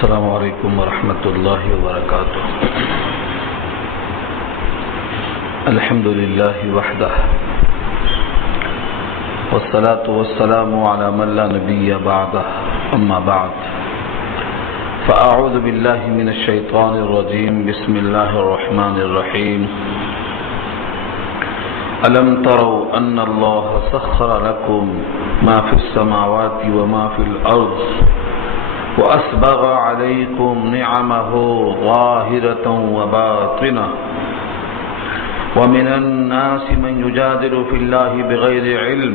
السلام علیکم ورحمۃ اللہ وبرکاتہ. الحمد للہ وحدہ والصلاة والسلام علی من لا نبی بعدہ اما بعد فاعوذ باللہ من الشیطان الرجیم بسم اللہ الرحمن الرحیم. ألم تروا أن الله سخر لكم ما في السماوات وما في الأرض وأسبغ عليكم نعمه ظاهرة وباطنة ومن الناس من يجادل في الله بغير علم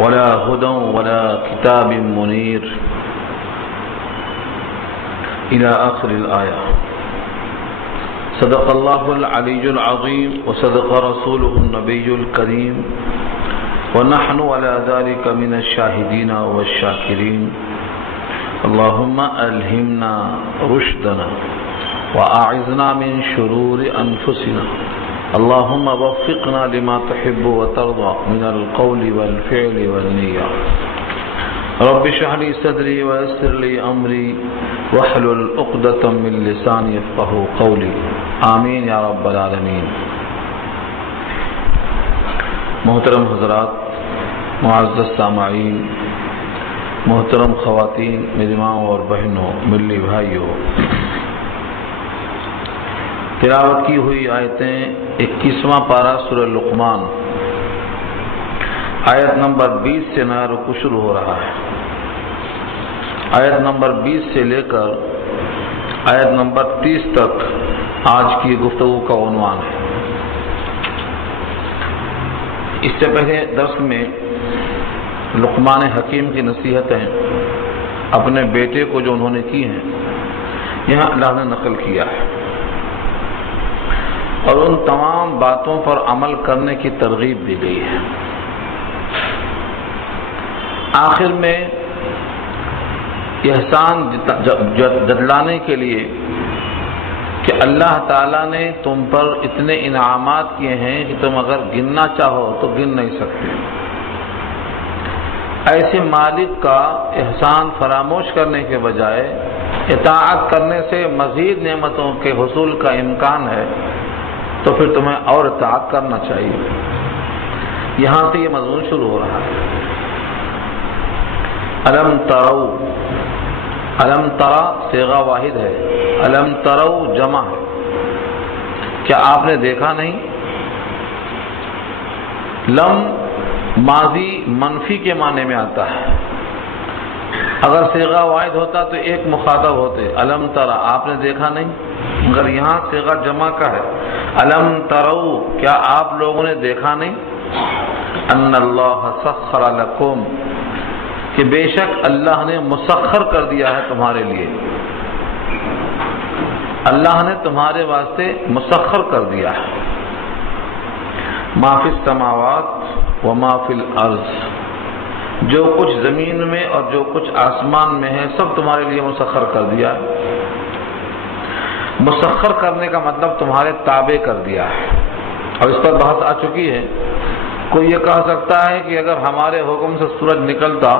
ولا هدى ولا كتاب منير إلى آخر الآية. صدق اللہ العلی العظیم وصدق رسوله النبی الکریم ونحن على ذلك من الشاہدین والشاکرین. اللهم ألهمنا رشدنا وأعذنا من شرور أنفسنا. اللهم وفقنا لما تحب وترضى من القول والفعل والنية. رب اشرح لي صدري ويسر لي أمري واحلل عقدة من لساني يفقهوا قولي. آمین یا رب العالمین. محترم حضرات، معزز سامعین، محترم خواتین، میری ماں اور بہنوں، ملی بھائیوں، تلاوت کی ہوئی آیتیں 21واں پارہ سورہ لقمان، آیت نمبر 20 سے نیا رکوع شروع ہو رہا ہے. آیت نمبر 20 سے لے کر آیت نمبر 30 تک آج کی گفتگو کا عنوان ہے. اس سے پہلے درس میں لقمان حکیم کی نصیحتیں اپنے بیٹے کو جو انہوں نے کی ہیں یہاں اللہ نے نقل کیا ہے اور ان تمام باتوں پر عمل کرنے کی ترغیب دی گئی ہے. آخر میں احسان جتلانے کے لیے کہ اللہ تعالیٰ نے تم پر اتنے انعامات کیے ہیں کہ تم اگر گننا چاہو تو گن نہیں سکتے. ایسے مالک کا احسان فراموش کرنے کے بجائے اطاعت کرنے سے مزید نعمتوں کے حصول کا امکان ہے تو پھر تمہیں اور اطاعت کرنا چاہیے. یہاں سے یہ مضمون شروع ہو رہا ہے. الم ترو، الم ترا صیغہ واحد ہے، الم ترو جمع ہے. کیا آپ نے دیکھا نہیں؟ لم ماضی منفی کے معنی میں آتا ہے. اگر صیغہ واحد ہوتا تو ایک مخاطب ہوتے، الم ترا آپ نے دیکھا نہیں. مگر یہاں صیغہ جمع کا ہے، الم ترو کیا آپ لوگوں نے دیکھا نہیں؟ ان اللہ سخر لکم کہ بے شک اللہ نے مسخر کر دیا ہے تمہارے لیے. اللہ نے تمہارے واسطے مسخر کر دیا ہے. ما فی السماوات و ما فی الارض، جو کچھ زمین میں اور جو کچھ آسمان میں ہے سب تمہارے لیے مسخر کر دیا. مسخر کرنے کا مطلب تمہارے تابع کر دیا ہے. اور اس پر بحث آ چکی ہے. کوئی یہ کہہ سکتا ہے کہ اگر ہمارے حکم سے سورج نکلتا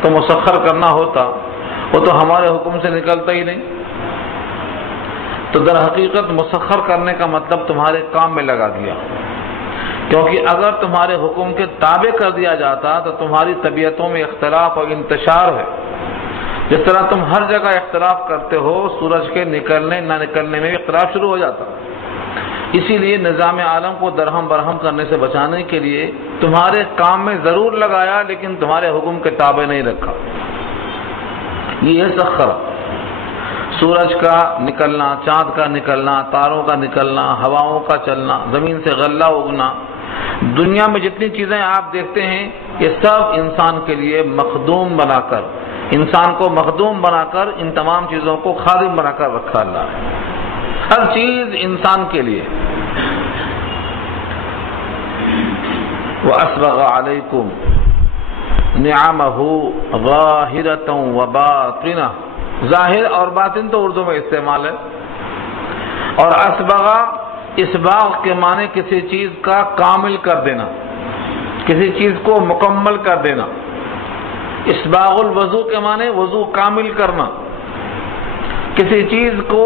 تو مسخر کرنا ہوتا، وہ تو ہمارے حکم سے نکلتا ہی نہیں. تو در حقیقت مسخر کرنے کا مطلب تمہارے کام میں لگا دیا. کیونکہ اگر تمہارے حکم کے تابع کر دیا جاتا تو تمہاری طبیعتوں میں اختلاف اور انتشار ہے. جس طرح تم ہر جگہ اختلاف کرتے ہو، سورج کے نکلنے نہ نکلنے میں بھی اختلاف شروع ہو جاتا. اسی لیے نظام عالم کو درہم برہم کرنے سے بچانے کے لیے تمہارے کام میں ضرور لگایا لیکن تمہارے حکم کے تابع نہیں رکھا. یہ سخر، سورج کا نکلنا، چاند کا نکلنا، تاروں کا نکلنا، ہواؤں کا چلنا، زمین سے غلہ اگنا، دنیا میں جتنی چیزیں آپ دیکھتے ہیں یہ سب انسان کے لیے مخدوم بنا کر، انسان کو مخدوم بنا کر ان تمام چیزوں کو خادم بنا کر رکھا اللہ ہے. ہر چیز انسان کے لیے. وَأَسْبَغَ عَلَيْكُمْ نِعَمَهُ ظَاهِرَةً وَبَاطِنَةً. ظاہر اور باطن تو اردو میں استعمال ہے. اور اسبغ، اسباغ کے معنی کسی چیز کا کامل کر دینا، کسی چیز کو مکمل کر دینا. اسباغ الوضو کے معنی وضو کامل کرنا. کسی چیز کو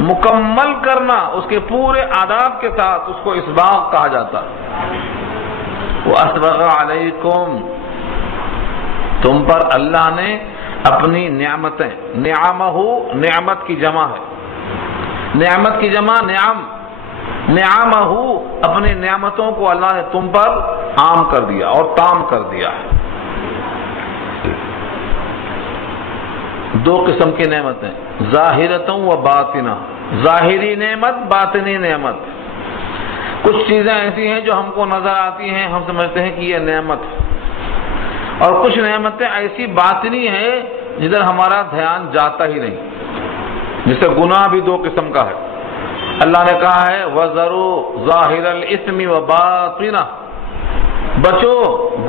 مکمل کرنا اس کے پورے آداب کے ساتھ، اس کو اسباغ کہا جاتا ہے۔ وَأَسْبَغَ عَلَيْكُمْ، تم پر اللہ نے اپنی نعمتیں، نعمہ نعمت کی جمع ہے، نعمت کی جمع نعم، نعمہ اپنی نعمتوں کو اللہ نے تم پر عام کر دیا اور تام کر دیا ہے۔ دو قسم کی نعمتیں، ظاہرتوں و باطنہ، ظاہری نعمت، باطنی نعمت۔ کچھ چیزیں ایسی ہیں جو ہم کو نظر آتی ہیں، ہم سمجھتے ہیں کہ یہ نعمت ہے، اور کچھ نعمتیں ایسی باطنی ہیں جدھر ہمارا دھیان جاتا ہی نہیں، جیسے گناہ بھی دو قسم کا ہے۔ اللہ نے کہا ہے وَذَرُوا ظَاهِرَ الْإِثْمِ وَبَاطِنَهُ، بچو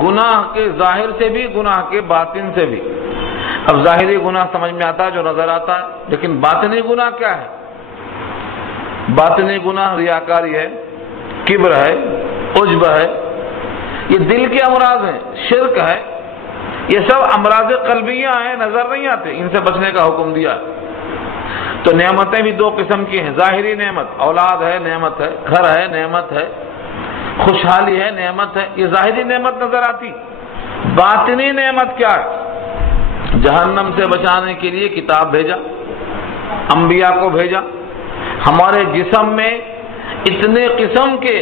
گناہ کے ظاہر سے بھی، گناہ کے باطن سے بھی۔ اب ظاہری گناہ سمجھ میں آتا ہے جو نظر آتا ہے، لیکن باطنی گناہ کیا ہے؟ باطنی گناہ ریاکاری ہے، کبر ہے، عجب ہے، یہ دل کے امراض ہیں، شرک ہے، یہ سب امراض قلبیہ ہیں، نظر نہیں آتے، ان سے بچنے کا حکم دیا ہے۔ تو نعمتیں بھی دو قسم کی ہیں، ظاہری نعمت، اولاد ہے نعمت ہے، گھر ہے نعمت ہے، خوشحالی ہے نعمت ہے، یہ ظاہری نعمت نظر آتی۔ باطنی نعمت کیا ہے؟ جہنم سے بچانے کے لیے کتاب بھیجا، انبیاء کو بھیجا، ہمارے جسم میں اتنے قسم کے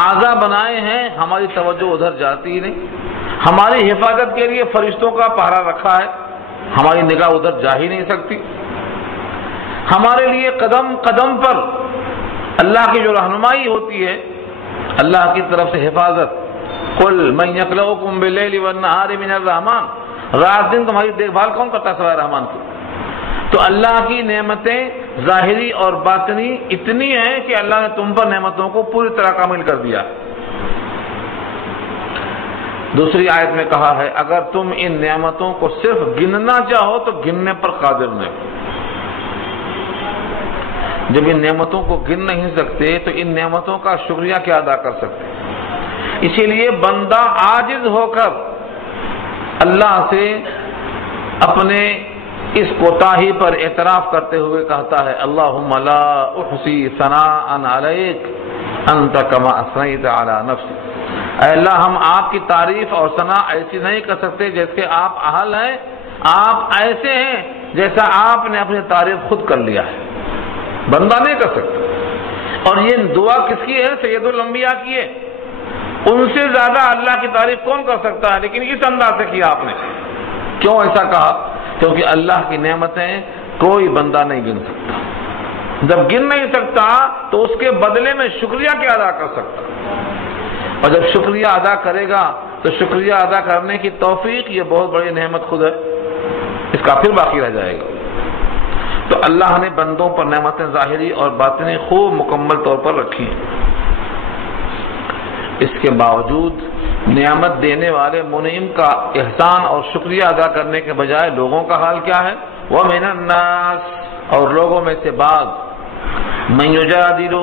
اعضاء بنائے ہیں، ہماری توجہ ادھر جاتی ہی نہیں، ہماری حفاظت کے لیے فرشتوں کا پہرا رکھا ہے، ہماری نگاہ ادھر جا ہی نہیں سکتی، ہمارے لیے قدم قدم پر اللہ کی جو رہنمائی ہوتی ہے، اللہ کی طرف سے حفاظت، قل من یکلؤکم باللیل والنہار من الرحمن، رات دن تمہاری دیکھ بھال کون کرتا ہے سوائے رحمان کی؟ تو اللہ کی نعمتیں ظاہری اور باطنی اتنی ہیں کہ اللہ نے تم پر نعمتوں کو پوری طرح کامل کر دیا۔ دوسری آیت میں کہا ہے اگر تم ان نعمتوں کو صرف گننا چاہو تو گننے پر قادر نہیں۔ جب ان نعمتوں کو گن نہیں سکتے تو ان نعمتوں کا شکریہ کیا ادا کر سکتے؟ اسی لیے بندہ عاجز ہو کر اللہ سے اپنے اس کوتاہی پر اعتراف کرتے ہوئے کہتا ہے اللہم لا احصی ثناء علیک انت کما اثنیت علی نفسی، اے اللہ ہم آپ کی تعریف اور ثنا ایسی نہیں کر سکتے جیسے آپ اہل ہیں، آپ ایسے ہیں جیسا آپ نے اپنی تعریف خود کر لیا ہے، بندہ نہیں کر سکتا۔ اور یہ دعا کس کی ہے؟ سید الانبیاء کی ہے، ان سے زیادہ اللہ کی تعریف کون کر سکتا ہے؟ لیکن اس انداز سے کیا آپ نے۔ کیوں ایسا کہا؟ کیونکہ اللہ کی نعمتیں کوئی بندہ نہیں گن سکتا، جب گن نہیں سکتا تو اس کے بدلے میں شکریہ کیا ادا کر سکتا، اور جب شکریہ ادا کرے گا تو شکریہ ادا کرنے کی توفیق یہ بہت بڑی نعمت خود ہے، اس کا پھر باقی رہ جائے گا۔ تو اللہ نے بندوں پر نعمتیں ظاہری اور باطنی خوب مکمل طور پر رکھی ہیں۔ اس کے باوجود نعمت دینے والے منعم کا احسان اور شکریہ ادا کرنے کے بجائے لوگوں کا حال کیا ہے؟ وَمِنَ النَّاسِ، اور لوگوں میں سے بعض، مَن یُجَادِلُ،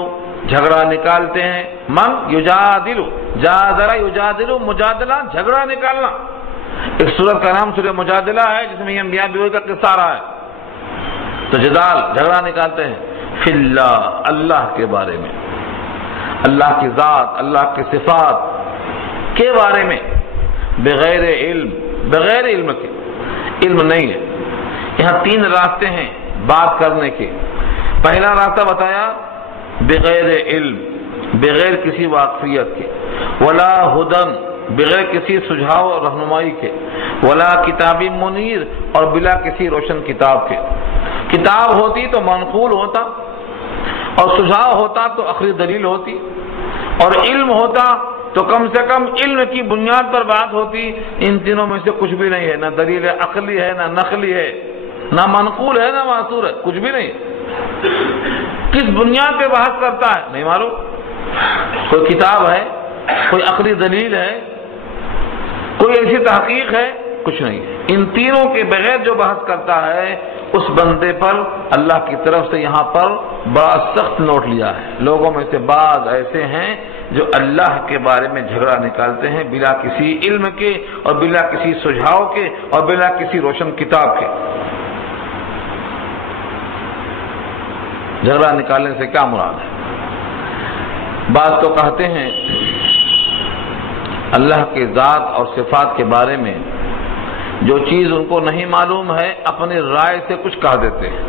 جھگڑا نکالتے ہیں، من یجادل، جادل یجادل، مجادلہ جھگڑا نکالنا۔ ایک سورت کا نام سورہ مجادلہ ہے جس میں یہ انبیاء بیوی کا قصہ آ رہا ہے۔ تو جدال جھگڑا نکالتے ہیں فی اللہ، اللہ کے بارے میں، اللہ کی ذات، اللہ کی صفات کے بارے میں، بغیر علم، بغیر علم کے، علم نہیں ہے۔ یہاں تین راستے ہیں بات کرنے کے۔ پہلا راستہ بتایا بغیر علم، بغیر کسی واقفیت کے، ولا ہدن، بغیر کسی سجھاؤ اور رہنمائی کے، ولا کتابی منیر، اور بلا کسی روشن کتاب کے۔ کتاب ہوتی تو منقول ہوتا، اور سجھاؤ ہوتا تو عقلی دلیل ہوتی، اور علم ہوتا تو کم سے کم علم کی بنیاد پر بات ہوتی۔ ان تینوں میں سے کچھ بھی نہیں ہے، نہ دلیل عقلی ہے، نہ نقلی ہے، نہ منقول ہے، نہ معصور ہے، کچھ بھی نہیں۔ کس بنیاد پہ بحث کرتا ہے نہیں معلوم، کوئی کتاب ہے، کوئی عقلی دلیل ہے، کوئی ایسی تحقیق ہے، کچھ نہیں۔ ان تینوں کے بغیر جو بحث کرتا ہے اس بندے پر اللہ کی طرف سے یہاں پر بڑا سخت نوٹ لیا ہے۔ لوگوں میں سے بعض ایسے ہیں جو اللہ کے بارے میں جھگڑا نکالتے ہیں بلا کسی علم کے، اور بلا کسی سجھاؤ کے، اور بلا کسی روشن کتاب کے۔ جھگڑا نکالنے سے کیا مراد ہے؟ بعض تو کہتے ہیں اللہ کے ذات اور صفات کے بارے میں جو چیز ان کو نہیں معلوم ہے اپنی رائے سے کچھ کہہ دیتے ہیں۔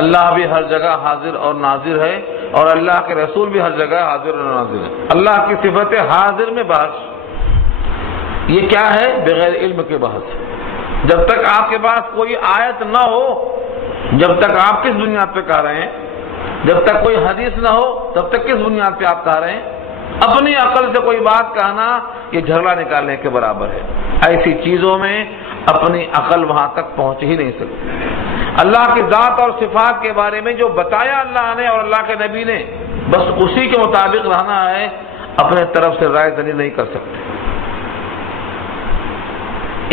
اللہ بھی ہر جگہ حاضر اور ناظر ہے، اور اللہ کے رسول بھی ہر جگہ حاضر اور ناظر ہے۔ اللہ کی صفت حاضر میں بحث، یہ کیا ہے؟ بغیر علم کے بحث۔ جب تک آپ کے پاس کوئی آیت نہ ہو، جب تک آپ کس بنیاد پہ کہہ رہے ہیں؟ جب تک کوئی حدیث نہ ہو تب تک کس بنیاد پہ آپ کہہ رہے ہیں؟ اپنی عقل سے کوئی بات کہنا یہ جھگڑا نکالنے کے برابر ہے۔ ایسی چیزوں میں اپنی عقل وہاں تک پہنچ ہی نہیں سکتی۔ اللہ کی ذات اور صفات کے بارے میں جو بتایا اللہ نے اور اللہ کے نبی نے، بس اسی کے مطابق رہنا ہے، اپنے طرف سے رائے دہی نہیں کر سکتے۔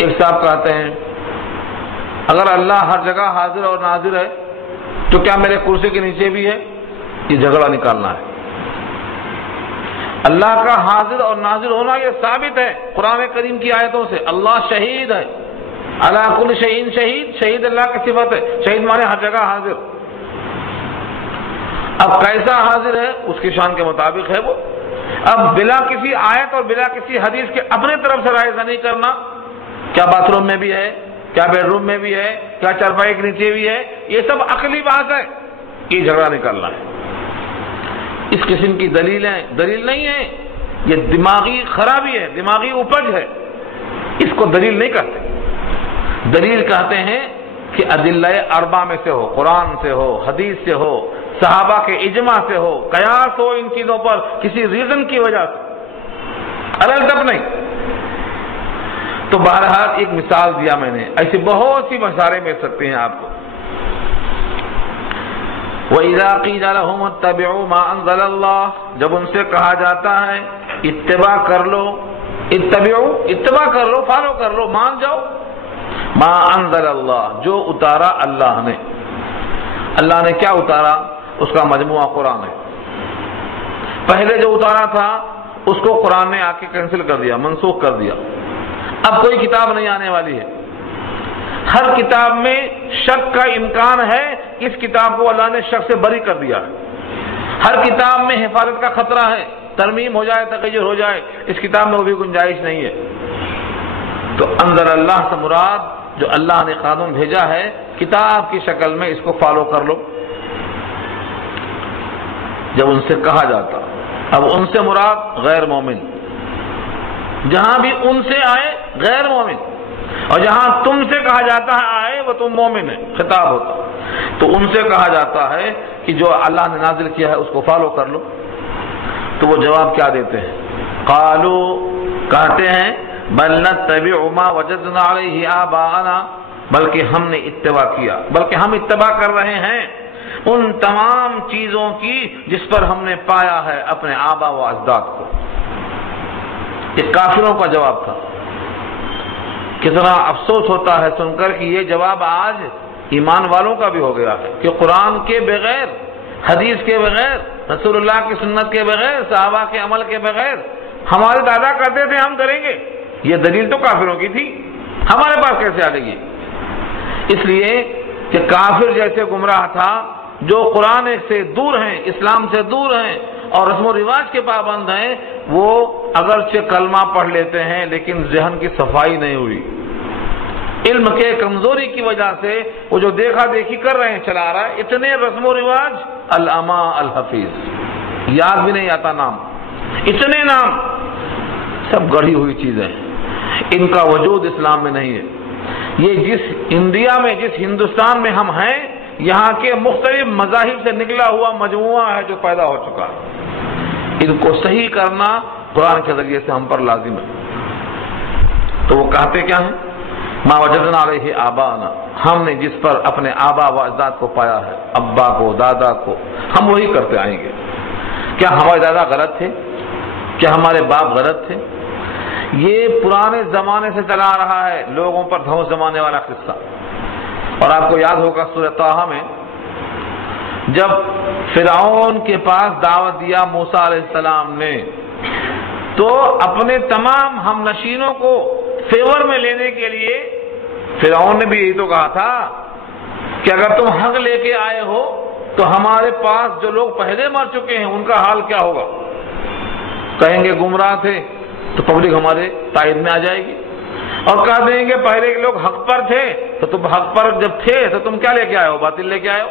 ایک صاحب کہتے ہیں اگر اللہ ہر جگہ حاضر اور ناظر ہے تو کیا میرے کرسی کے نیچے بھی ہے؟ یہ جھگڑا نکالنا ہے۔ اللہ کا حاضر اور ناظر ہونا یہ ثابت ہے قرآن کریم کی آیتوں سے۔ اللہ شہید ہے، اللہ کل شہید، شہید اللہ کی صفت ہے، شہید مانے ہر جگہ حاضر۔ اب کیسا حاضر ہے اس کی شان کے مطابق ہے وہ۔ اب بلا کسی آیت اور بلا کسی حدیث کے اپنے طرف سے رائے نہیں کرنا، کیا باتھ روم میں بھی ہے، کیا بیڈ روم میں بھی ہے، کیا چارپائی کے نیچے بھی ہے، یہ سب عقلی بات ہے، یہ جھگڑا نکالنا ہے۔ اس قسم کی دلیل نہیں ہے، یہ دماغی خرابی ہے، دماغی اپج ہے، اس کو دلیل نہیں کہتے۔ دلیل کہتے ہیں کہ ادلہ اربع میں سے ہو، قرآن سے ہو، حدیث سے ہو، صحابہ کے اجماع سے ہو، قیاس ہو ان چیزوں پر کسی ریزن کی وجہ سے، ارل تب نہیں۔ تو بہرحال ایک مثال دیا میں نے، ایسی بہت سی مثالیں مل سکتے ہیں آپ کو۔ وَإِذَا قِيلَ لَهُمُ اتَّبِعُوا مَا أَنزَلَ اللَّهُ، جب ان سے کہا جاتا ہے اتباع کر لو، اتباع کر لو، فالو کر لو، مان جاؤ، ما انزل اللہ، جو اتارا اللہ نے۔ اللہ نے کیا اتارا؟ اس کا مجموعہ قرآن ہے۔ پہلے جو اتارا تھا اس کو قرآن نے آ کے کینسل کر دیا، منسوخ کر دیا۔ اب کوئی کتاب نہیں آنے والی ہے۔ ہر کتاب میں شک کا امکان ہے، اس کتاب کو اللہ نے شک سے بری کر دیا ہے۔ ہر کتاب میں حفاظت کا خطرہ ہے، ترمیم ہو جائے، تغیر ہو جائے، اس کتاب میں وہ بھی گنجائش نہیں ہے۔ تو انزل اللہ سے مراد جو اللہ نے قانون بھیجا ہے کتاب کی شکل میں، اس کو فالو کر لو۔ جب ان سے کہا جاتا، اب ان سے مراد غیر مومن، جہاں بھی ان سے آئے غیر مومن، اور جہاں تم سے کہا جاتا ہے آئے وہ تم مومن ہے، خطاب ہوتا۔ تو ان سے کہا جاتا ہے کہ جو اللہ نے نازل کیا ہے اس کو فالو کر لو۔ تو وہ جواب کیا دیتے ہیں؟ قالو، کہتے ہیں بل نتبع ما وجدنا علیہ آباءنا، بلکہ ہم نے اتباع کیا، بلکہ ہم اتباع کر رہے ہیں ان تمام چیزوں کی جس پر ہم نے پایا ہے اپنے آبا و اجداد کو۔ یہ کافروں کا جواب تھا۔ کتنا افسوس ہوتا ہے سن کر کہ یہ جواب آج ایمان والوں کا بھی ہو گیا ہے کہ قرآن کے بغیر، حدیث کے بغیر، رسول اللہ کی سنت کے بغیر، صحابہ کے عمل کے بغیر ہمارے دادا کرتے تھے ہم کریں گے، یہ دلیل تو کافروں کی تھی، ہمارے پاس کیسے آ گئی؟ اس لیے کہ کافر جیسے گمراہ تھا جو قرآن سے دور ہیں، اسلام سے دور ہیں اور رسم و رواج کے پابند ہیں، وہ اگرچہ کلمہ پڑھ لیتے ہیں لیکن ذہن کی صفائی نہیں ہوئی، علم کے کمزوری کی وجہ سے وہ جو دیکھا دیکھی کر رہے ہیں، چلا رہا ہے، اتنے رسم و رواج، العما الحفیظ، یاد بھی نہیں آتا نام، اتنے نام، سب گڑھی ہوئی چیزیں ہیں، ان کا وجود اسلام میں نہیں ہے۔ یہ جس انڈیا میں، جس ہندوستان میں ہم ہیں، یہاں کے مختلف مذاہب سے نکلا ہوا مجموعہ ہے جو پیدا ہو چکا ہے، ان کو صحیح کرنا قرآن کے ذریعے سے ہم پر لازم ہے۔ تو وہ کہتے کیا ہیں؟ ما وجدنا علیہ آباءنا، ہم نے جس پر اپنے آبا و اجداد کو پایا ہے، ابا کو، دادا کو، ہم وہی کرتے آئیں گے۔ کیا ہمارے دادا غلط تھے؟ کیا ہمارے باپ غلط تھے؟ یہ پرانے زمانے سے چلا آ رہا ہے، لوگوں پر دھوس جمانے والا قصہ۔ اور آپ کو یاد ہوگا سورہ طٰہٰ میں جب فرعون کے پاس دعوت دیا موسیٰ علیہ السلام نے، تو اپنے تمام ہم نشینوں کو فیور میں لینے کے لیے فرعون نے بھی یہی تو کہا تھا کہ اگر تم حق لے کے آئے ہو تو ہمارے پاس جو لوگ پہلے مر چکے ہیں ان کا حال کیا ہوگا؟ کہیں گے گمراہ تھے تو پبلک ہمارے تائید میں آ جائے گی، اور کہہ دیں گے پہلے کے لوگ حق پر تھے تو تم حق پر جب تھے تو تم کیا لے کے آئے ہو؟ باطل لے کے آئے ہو۔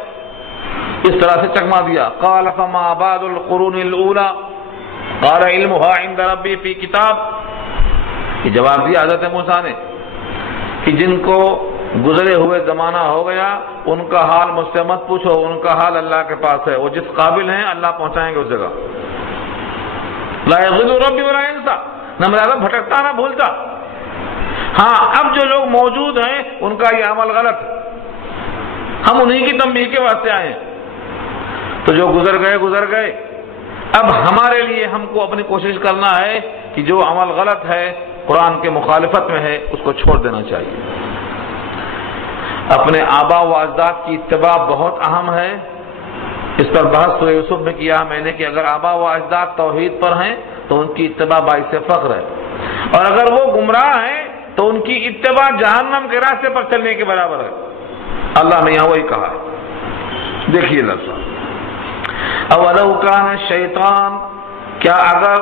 اس طرح سے چکما دیا۔ قال فما بعد القرون الاولى قال علمها عند ربي في کتاب، یہ جواب دیا حضرت موسیٰ نے کہ جن کو گزرے ہوئے زمانہ ہو گیا ان کا حال مجھ سے مت پوچھو، ان کا حال اللہ کے پاس ہے، وہ جس قابل ہیں اللہ پہنچائیں گے اس جگہ۔ لا يضل ربي ولا ينسى، نہ میرا رب بھٹکتا نہ بھولتا۔ ہاں اب جو لوگ موجود ہیں ان کا یہ عمل غلط ہے، ہم انہی کی تنبیہ کے واسطے آئے ہیں، تو جو گزر گئے۔ اب ہمارے لیے ہم کو اپنی کوشش کرنا ہے کہ جو عمل غلط ہے قرآن کے مخالفت میں ہے اس کو چھوڑ دینا چاہیے۔ اپنے آبا و اجداد کی اتباع بہت اہم ہے، اس پر بحث سورہ یوسف میں کیا میں نے کہ اگر آبا و اجداد توحید پر ہیں تو ان کی اتباع باعث فخر ہے، اور اگر وہ گمراہ ہیں تو ان کی اتباع جہنم کے راستے پر چلنے کے برابر ہے۔ اللہ نے یہاں وہی کہا ہے، دیکھیے لفظ اولو کان الشیطان، کیا اگر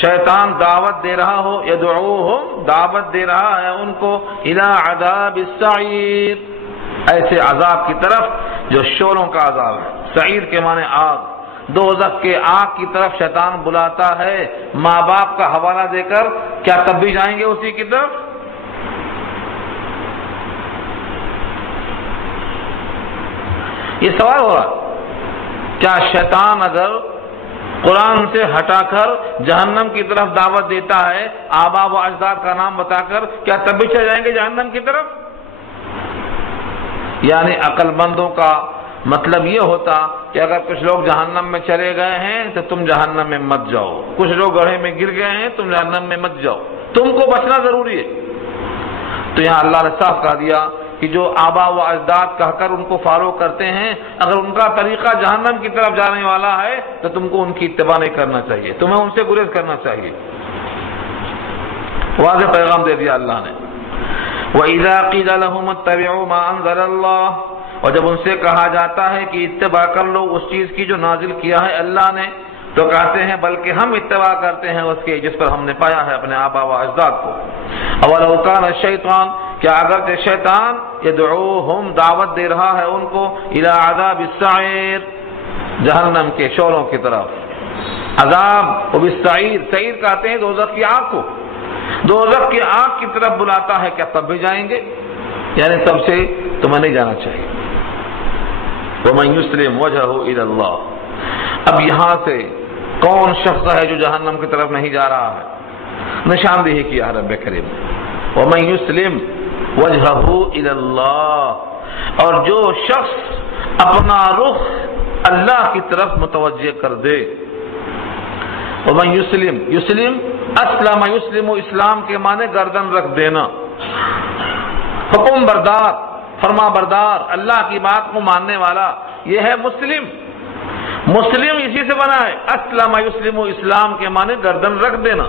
شیطان دعوت دے رہا ہو، یدعوہم دعوت دے رہا ہے ان کو، الی عذاب السعیر، ایسے عذاب کی طرف جو شولوں کا عذاب ہے، سعیر کے معنی آگ، دوزخ کے آگ کی طرف شیطان بلاتا ہے ماں باپ کا حوالہ دے کر، کیا تب بھی جائیں گے اسی کی طرف؟ یہ سوال ہو رہا، کیا شیطان اگر قرآن سے ہٹا کر جہنم کی طرف دعوت دیتا ہے آبا و اجداد کا نام بتا کر، کیا تب بھی چلے جائیں گے جہنم کی طرف؟ یعنی عقل مندوں کا مطلب یہ ہوتا کہ اگر کچھ لوگ جہنم میں چلے گئے ہیں تو تم جہنم میں مت جاؤ، کچھ لوگ گڑھے میں گر گئے ہیں تم جہنم میں مت جاؤ، تم کو بچنا ضروری ہے۔ تو یہاں اللہ نے صاف کہا دیا کہ جو آبا و اجداد کہہ کر ان کو فالو کرتے ہیں، اگر ان کا طریقہ جہنم کی طرف جانے والا ہے تو تم کو ان کی اتباع نہیں کرنا چاہیے، تمہیں ان سے گریز کرنا چاہیے۔ واضح پیغام دے دیا اللہ نے۔ وَإِذَا قِيلَ لَهُمُ اتَّبِعُوا مَا أَنزَلَ اللَّهُ، اور جب ان سے کہا جاتا ہے کہ اتباع کر لو اس چیز کی جو نازل کیا ہے اللہ نے، تو کہتے ہیں بلکہ ہم اتباع کرتے ہیں اس کے جس پر ہم نے پایا ہے اپنے آبا و اجداد کو۔ اولو کان الشیطان، کیا اگر شیطان یدعوہم دعوت دے رہا ہے ان کو، الی عذاب السعیر، جہنم کے شولوں کی طرف، عذاب و بالسعیر، سعیر کہتے ہیں دوزخ کی آگ کو، دوزخ کی آگ کی طرف بلاتا ہے، کیا تب بھی جائیں گے؟ یعنی تب سے تمہیں نہیں جانا چاہیے۔ وَمَن يُسْلِمْ وَجْهَهُ إِلَى اللَّهِ، اب یہاں سے کون شخص ہے جو جہنم کی طرف نہیں جا رہا ہے؟ نشاندہی کیا رب کریم، وَمَن يُسْلِمْ وَجْهَهُ إِلَى اللَّهِ، اور جو شخص اپنا رخ اللہ کی طرف متوجہ کر دے۔ وَمَن يُسْلِمْ، یسلم اسلم یسلم، اسلام کے معنی گردن رکھ دینا، حکم بردار، فرما بردار، اللہ کی بات کو ماننے والا، یہ ہے مسلم۔ مسلم اسی سے بنا ہے، اسلم یسلم، اسلام کے معنی گردن رکھ دینا۔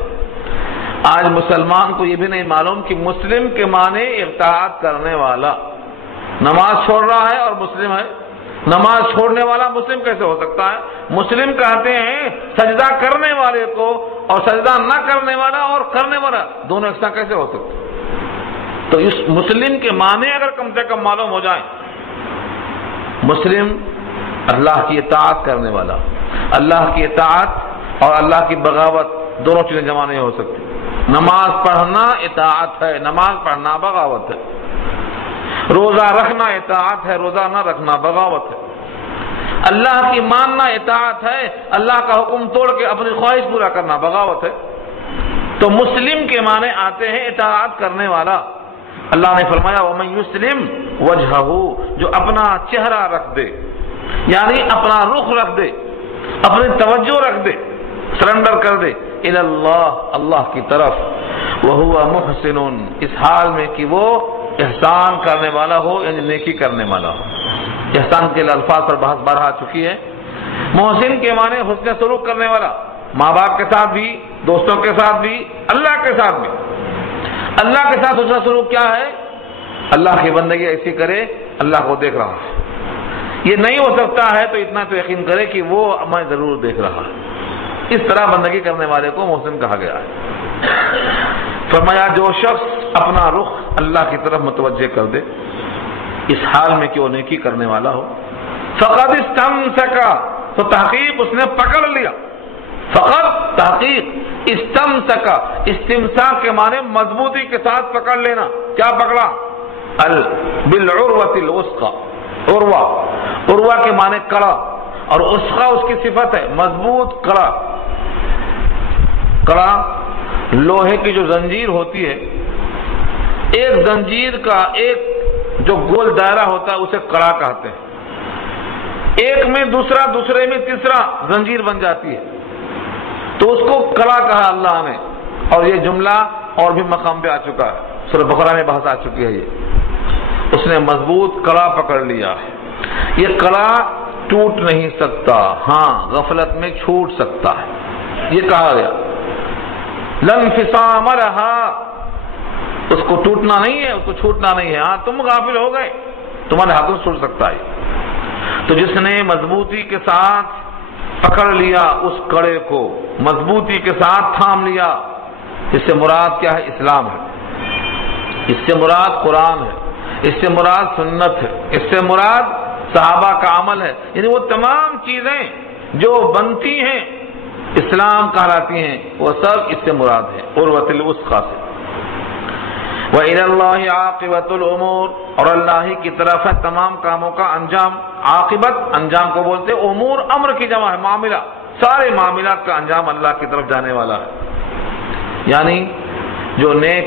آج مسلمان کو یہ بھی نہیں معلوم کہ مسلم کے معنی اطاعت کرنے والا، نماز چھوڑ رہا ہے اور مسلم ہے، نماز چھوڑنے والا مسلم کیسے ہو سکتا ہے؟ مسلم کہتے ہیں سجدہ کرنے والے کو، اور سجدہ نہ کرنے والا اور کرنے والا دونوں ایک ساتھ کیسے ہو سکتے؟ تو اس مسلم کے معنی اگر کم سے کم معلوم ہو جائیں، مسلم اللہ کی اطاعت کرنے والا، اللہ کی اطاعت اور اللہ کی بغاوت دونوں چیزیں جمع نہیں ہو سکتی۔ نماز پڑھنا اطاعت ہے، نماز پڑھنا بغاوت ہے، روزہ رکھنا اطاعت ہے، روزہ نہ رکھنا بغاوت ہے، اللہ کی ماننا اطاعت ہے، اللہ کا حکم توڑ کے اپنی خواہش پورا کرنا بغاوت ہے۔ تو مسلم کے معنی آتے ہیں اطاعت کرنے والا۔ اللہ نے فرمایا وَمَن يُسْلِمْ وَجْهَهُ، جو اپنا چہرہ رکھ دے، یعنی اپنا رخ رکھ دے، اپنی توجہ رکھ دے، سرنڈر کر دے، الی اللہ، اللہ کی طرف، وَهُوَ مُحْسِنٌ، اس حال میں کہ وہ احسان کرنے والا ہو، یعنی نیکی کرنے والا ہو۔ احسان کے الفاظ پر بحث بارہا آ چکی ہے۔ محسن کے معنی حسن سلوک کرنے والا، ماں باپ کے ساتھ بھی، دوستوں کے ساتھ بھی، اللہ کے ساتھ بھی۔ اللہ کے ساتھ حسن سلوک کیا ہے؟ اللہ کی بندگی ایسی کرے اللہ کو دیکھ رہا ہے، یہ نہیں ہو سکتا ہے تو اتنا تو یقین کرے کہ وہ میں ضرور دیکھ رہا ہے. اس طرح بندگی کرنے والے کو محسن کہا گیا ہے. فرمایا جو شخص اپنا رخ اللہ کی طرف متوجہ کر دے اس حال میں کہ وہ نیکی کرنے والا ہو، فقد استمسکا، تو تحقیق اس نے پکڑ لیا. فقط تحقیق استمسکا، استمساک کے معنی مضبوطی کے ساتھ پکڑ لینا. کیا پکڑا؟ بالعروۃ الوثقی. عروہ کے معنی کڑا، اور وثقی اس کی صفت ہے مضبوط کڑا. کڑا لوہے کی جو زنجیر ہوتی ہے، ایک زنجیر کا ایک جو گول دائرہ ہوتا ہے اسے کڑا کہتے ہیں. ایک میں دوسرا، دوسرے میں تیسرا زنجیر بن جاتی ہے تو اس کو کڑا کہا اللہ نے. اور یہ جملہ اور بھی مقام پہ آ چکا ہے، سورہ بقرہ میں بحث آ چکی ہے. یہ اس نے مضبوط کڑا پکڑ لیا ہے. یہ کڑا ٹوٹ نہیں سکتا، ہاں غفلت میں چھوٹ سکتا ہے. یہ کہا گیا لن انفصام لہا، اس کو ٹوٹنا نہیں ہے، اس کو چھوٹنا نہیں ہے. ہاں تم غافل ہو گئے، تمہارے ہاتھوں سے چھوٹ سکتا ہے. تو جس نے مضبوطی کے ساتھ پکڑ لیا اس کڑے کو، مضبوطی کے ساتھ تھام لیا، اس سے مراد کیا ہے؟ اسلام ہے. اس سے مراد قرآن ہے، اس سے مراد سنت ہے، اس سے مراد صحابہ کا عمل ہے. یعنی وہ تمام چیزیں جو بنتی ہیں اسلام کہلاتی ہیں، وہ سب اس سے مراد ہے، عروۃ الوثقی سے. وَإِلَى اللَّهِ عَاقِبَةُ الْأُمُورِ، اور اللہ ہی کی طرف ہے تمام کاموں کا انجام. عاقبت انجام کو بولتے، امور امر کی جمع ہے، معاملہ، سارے معاملات کا انجام اللہ کی طرف جانے والا ہے. یعنی جو نیک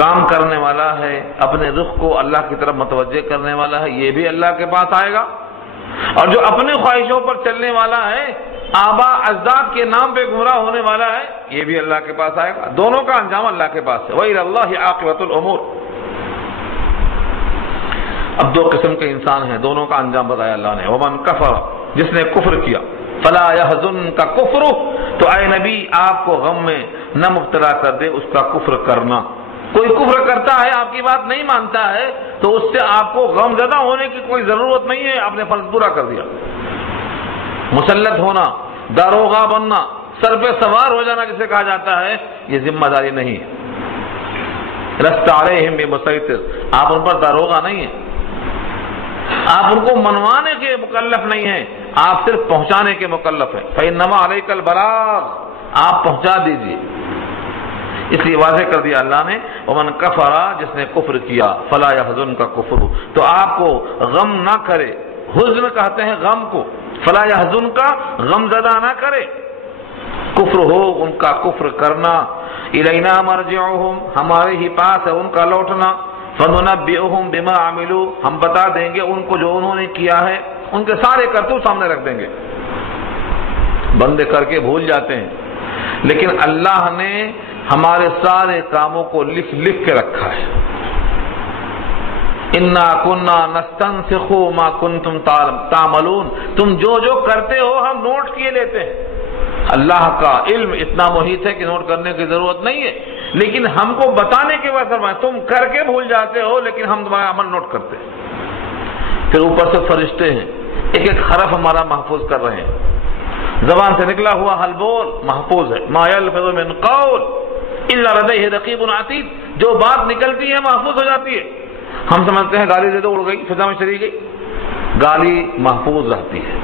کام کرنے والا ہے، اپنے رخ کو اللہ کی طرف متوجہ کرنے والا ہے، یہ بھی اللہ کے پاس آئے گا. اور جو اپنے خواہشوں پر چلنے والا ہے، آبا اجداد کے نام پہ گمراہ ہونے والا ہے، یہ بھی اللہ کے پاس آئے گا. دونوں کا انجام اللہ کے پاس ہے. وَإِلَى اللَّهِ عَاقِبَةُ الْأُمُورِ. اب دو قسم کے انسان ہیں، دونوں کا انجام بتایا اللہ نے. وَمَنْ كَفَرَ، جس نے کفر کیا، فَلَا يَحْزُنْكَ كُفْرُهُ، تو اے نبی آپ کو غم میں نہ مبتلا کر دے اس کا کفر کرنا. کوئی کفر کرتا ہے، آپ کی بات نہیں مانتا ہے، تو اس سے آپ کو غم زدہ ہونے کی کوئی ضرورت نہیں ہے، آپ نے فرض پورا کر دیا. مسلط ہونا، داروغہ بننا، سر پہ سوار ہو جانا جسے کہا جاتا ہے، یہ ذمہ داری نہیں ہے. لست علیہم بمسیطر، آپ ان پر داروغہ نہیں ہیں، آپ ان کو منوانے کے مکلف نہیں ہیں، آپ صرف پہنچانے کے مکلف ہیں. فإنما علیک البلاغ، آپ پہنچا دیجیے. اس لیے واضح کر دیا اللہ نے، ومن کفر، جس نے کفر کیا، فلا يحزنک کفر، تو آپ کو غم نہ کرے. حزن کہتے ہیں غم کو، فلا يحزنک، غم زدہ نہ کرے. کفر ہو ان کا کفر کرنا. الینا مرجعهم، ہمارے ہی پاس ہے ان کا لوٹنا. فننبئهم بما عملوا، ہم بتا دیں گے ان کو جو انہوں نے کیا ہے، ان کے سارے کرتوت سامنے رکھ دیں گے. بندے کر کے بھول جاتے ہیں، لیکن اللہ نے ہمارے سارے کاموں کو لکھ لکھ کے رکھا ہے. انا کنا نستنسخ ما کنتم تعملون، تم جو جو کرتے ہو ہم نوٹ کیے لیتے ہیں. اللہ کا علم اتنا محیط ہے کہ نوٹ کرنے کی ضرورت نہیں ہے، لیکن ہم کو بتانے کے بعد تم کر کے بھول جاتے ہو، لیکن ہم تمہارا عمل نوٹ کرتے ہیں. پھر اوپر سے فرشتے ہیں، ایک ایک حرف ہمارا محفوظ کر رہے ہیں. زبان سے نکلا ہوا حل بول محفوظ ہے. ما یلفظ من قول الا لدیہ رقیب عتید، جو بات نکلتی ہے محفوظ ہو جاتی ہے. ہم سمجھتے ہیں گالی دے دو اڑ گئی، فضا میں چلی گئی. گالی محفوظ رہتی ہے،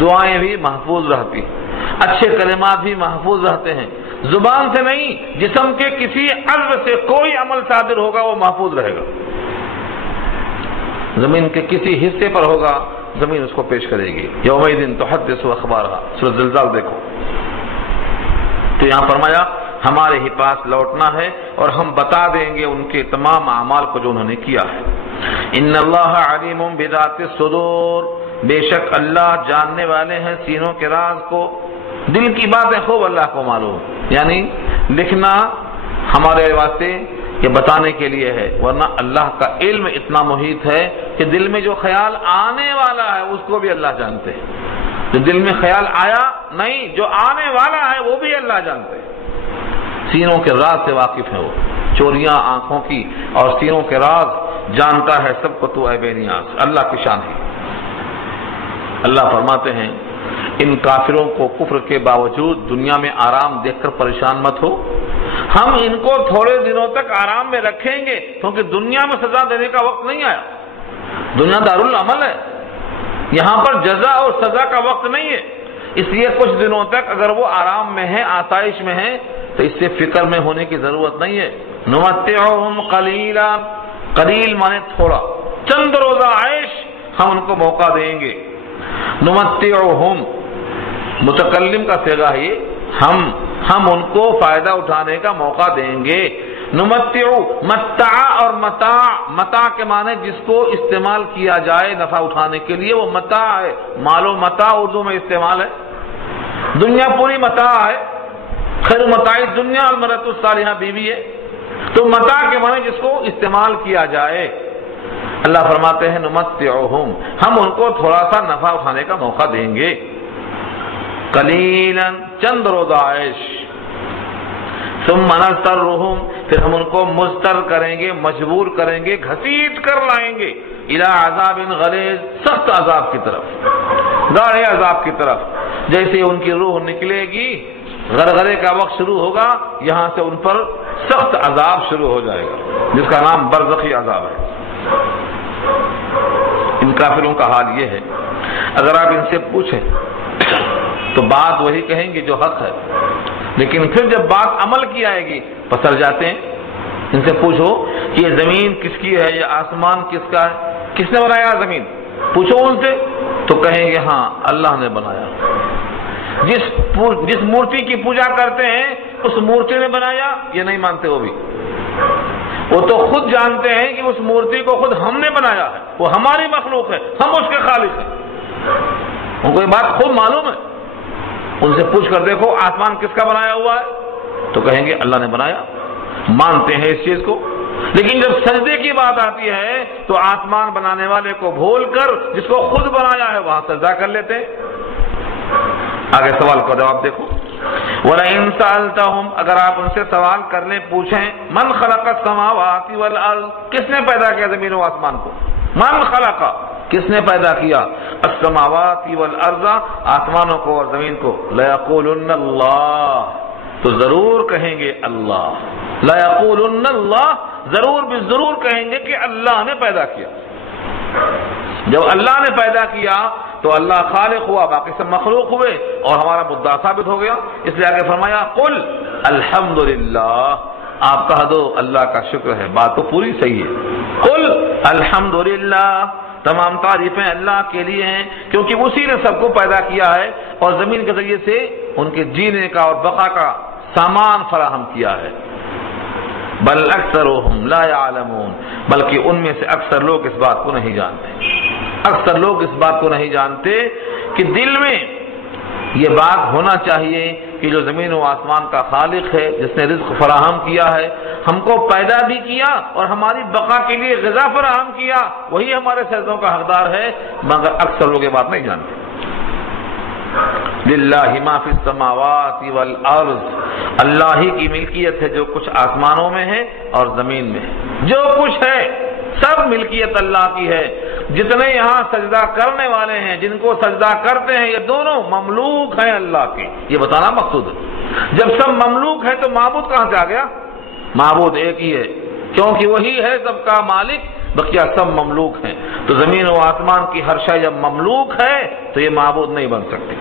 دعائیں بھی محفوظ رہتی ہیں، اچھے کلمات بھی محفوظ رہتے ہیں. زبان سے نہیں، جسم کے کسی عضو سے کوئی عمل صادر ہوگا وہ محفوظ رہے گا. زمین کے کسی حصے پر ہوگا، زمین اس کو پیش کرے گی. یومئذ تحدث اخبارها، سورۃ زلزال دیکھو. تو یہاں فرمایا ہمارے ہی پاس لوٹنا ہے اور ہم بتا دیں گے ان کے تمام اعمال کو جو انہوں نے کیا ہے. ان اللہ علیم بذات الصدور، بے شک اللہ جاننے والے ہیں سینوں کے راز کو. دل کی باتیں خوب اللہ کو معلوم. یعنی لکھنا ہمارے واسطے یہ بتانے کے لیے ہے، ورنہ اللہ کا علم اتنا محیط ہے کہ دل میں جو خیال آنے والا ہے اس کو بھی اللہ جانتے ہیں. جو دل میں خیال آیا نہیں، جو آنے والا ہے وہ بھی اللہ جانتے ہیں. سینوں کے راز سے واقف ہے وہ، چوریاں آنکھوں کی اور سینوں کے راز جانتا ہے سب کو. تو اے بے نیاز، اللہ کی شان ہے. اللہ فرماتے ہیں ان کافروں کو کفر کے باوجود دنیا میں آرام دیکھ کر پریشان مت ہو، ہم ان کو تھوڑے دنوں تک آرام میں رکھیں گے، کیونکہ دنیا میں سزا دینے کا وقت نہیں آیا، دنیا دارالعمل ہے، یہاں پر جزا اور سزا کا وقت نہیں ہے، اس لیے کچھ دنوں تک اگر وہ آرام میں ہے، آسائش میں ہے، تو اس سے فکر میں ہونے کی ضرورت نہیں ہے۔ نمتعہم قلیلا، قلیل مانے تھوڑا، چند روزہ عیش ہم ان کو موقع دیں گے۔ نمتعہم متکلم کا صیغہ ہے، ہم ان کو فائدہ اٹھانے کا موقع دیں گے۔ نمتع، متع اور متاع کے معنی جس کو استعمال کیا جائے نفع اٹھانے کے لیے وہ متاع ہے، مال و متاع اردو میں استعمال ہے، دنیا پوری متاع ہے، خیر متاع دنیا المرأۃ الصالحہ بیوی ہے، تو متاع کے معنی جس کو استعمال کیا جائے۔ اللہ فرماتے ہیں نمتعہم، ہم ان کو تھوڑا سا نفع اٹھانے کا موقع دیں گے، قلیلا چند روزہ عیش، ثم نضطرہم، پھر ہم ان کو مضطر کریں گے، مجبور کریں گے، گھسیٹ کر لائیں گے، الی عذاب غلیظ، سخت عذاب کی طرف، گاڑے عذاب کی طرف، جیسے ان کی روح نکلے گی، غرغرے کا وقت شروع ہوگا، یہاں سے ان پر سخت عذاب شروع ہو جائے گا جس کا نام برزخی عذاب ہے۔ ان کافروں کا حال یہ ہے، اگر آپ ان سے پوچھیں تو بات وہی کہیں گے جو حق ہے، لیکن پھر جب بات عمل کی آئے گی پسر جاتے ہیں۔ ان سے پوچھو کہ یہ زمین کس کی ہے، یہ آسمان کس کا ہے، کس نے بنایا زمین، پوچھو ان سے تو کہیں گے ہاں اللہ نے بنایا۔ جس مورتی کی پوجا کرتے ہیں اس مورتی نے بنایا، یہ نہیں مانتے وہ بھی، وہ تو خود جانتے ہیں کہ اس مورتی کو خود ہم نے بنایا ہے، وہ ہماری مخلوق ہے، ہم اس کے خالق ہیں، ان کو یہ بات خوب معلوم ہے۔ ان سے پوچھ کر دیکھو آسمان کس کا بنایا ہوا ہے، تو کہیں گے اللہ نے بنایا، مانتے ہیں اس چیز کو۔ لیکن جب سجدے کی بات آتی ہے تو آسمان بنانے والے کو بھول کر جس کو خود بنایا ہے وہاں سجدہ کر لیتے ہیں۔ آگے سوال کا جواب دیکھو، وَلَئِن سَأَلْتَهُمْ، اگر آپ ان سے سوال کرنے پوچھیں، من خلق السماوات والارض، کس نے پیدا کیا زمین و آسمان کو، من خلق، کس نے پیدا کیا، السماوات والارض، آسمانوں کو اور زمین کو، لَيَقُولُنَّ اللَّهُ، تو ضرور کہیں گے اللہ، لَيَقُولُنَّ اللَّهُ، ضرور بھی ضرور کہیں گے کہ اللہ نے پیدا کیا۔ جب اللہ نے پیدا کیا تو اللہ خالق ہوا، باقی سب مخلوق ہوئے، اور ہمارا مدعا ثابت ہو گیا، اس لیے آگے فرمایا قل الحمدللہ، آپ کہہ دو اللہ کا شکر ہے، بات تو پوری صحیح ہے، قل الحمدللہ، تمام تعریفیں اللہ کے لیے ہیں، کیونکہ اسی نے سب کو پیدا کیا ہے اور زمین کے ذریعے سے ان کے جینے کا اور بقا کا سامان فراہم کیا ہے۔ بل اکثرهم لا يعلمون، بلکہ ان میں سے اکثر لوگ اس بات کو نہیں جانتے، اکثر لوگ اس بات کو نہیں جانتے کہ دل میں یہ بات ہونا چاہیے کہ جو زمین و آسمان کا خالق ہے، جس نے رزق فراہم کیا ہے، ہم کو پیدا بھی کیا اور ہماری بقا کے لیے غذا فراہم کیا، وہی ہمارے سجدوں کا حقدار ہے، مگر اکثر لوگ یہ بات نہیں جانتے۔ للہ ما فی السماوات والارض، اللہ ہی کی ملکیت ہے جو کچھ آسمانوں میں ہے اور زمین میں ہے، جو کچھ ہے سب ملکیت اللہ کی ہے۔ جتنے یہاں سجدہ کرنے والے ہیں، جن کو سجدہ کرتے ہیں، یہ دونوں مملوک ہیں اللہ کے، یہ بتانا مقصود ہے۔ جب سب مملوک ہیں تو معبود کہاں سے آ گیا؟ معبود ایک ہی ہے، کیونکہ وہی ہے سب کا مالک، بقیہ سب مملوک ہیں۔ تو زمین و آسمان کی ہر شے جب مملوک ہے تو یہ معبود نہیں بن سکتی۔